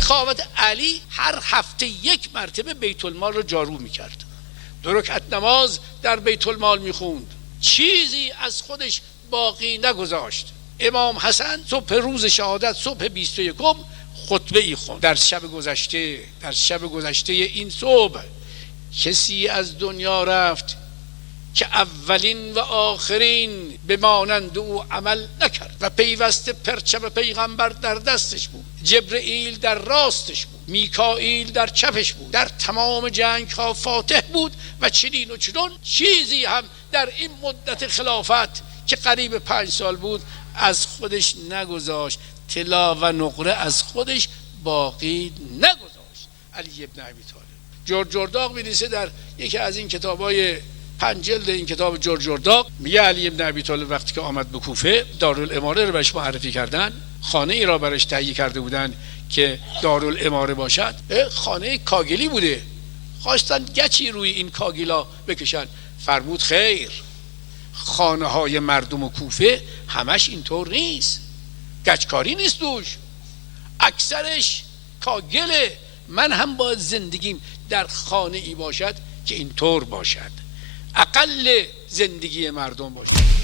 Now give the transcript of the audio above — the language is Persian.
سخاوت علی هر هفته یک مرتبه بیت المال رو جارو میکرد، 2 رکعت نماز در بیت المال میخوند، چیزی از خودش باقی نگذاشت. امام حسن صبح روز شهادت، صبح 21 خطبه ای خوند. در شب گذشته این صبح کسی از دنیا رفت که اولین و آخرین به مانند او عمل نکرد و پیوسته پرچم پیغمبر در دستش بود، جبرئیل در راستش بود، میکائیل در چپش بود، در تمام جنگ ها فاتح بود و چنین و چنون چیزی هم در این مدت خلافت که قریب 5 سال بود از خودش نگذاشت، طلا و نقره از خودش باقی نگذاشت. علی ابن ابی طالب. جورج جرداق می‌نویسه در یکی از این کتاب‌های 5 جلد این کتاب جورج جرداق، میگه علی ابن ابی طالب وقتی که آمد به کوفه، دارالاماره رو بهش معرفی کردن، خانه ای را برش تهیه کرده بودن که دارالاماره باشد، خانه کاگلی بوده، خواستن گچی روی این کاگیلا بکشن، فرمود خیر، خانه های مردم و کوفه همش اینطور نیست، گچکاری نیست دوش، اکثرش کاگله، من هم باید زندگیم در خانه ای باشد که اینطور باشد، اقل زندگی مردم باشد.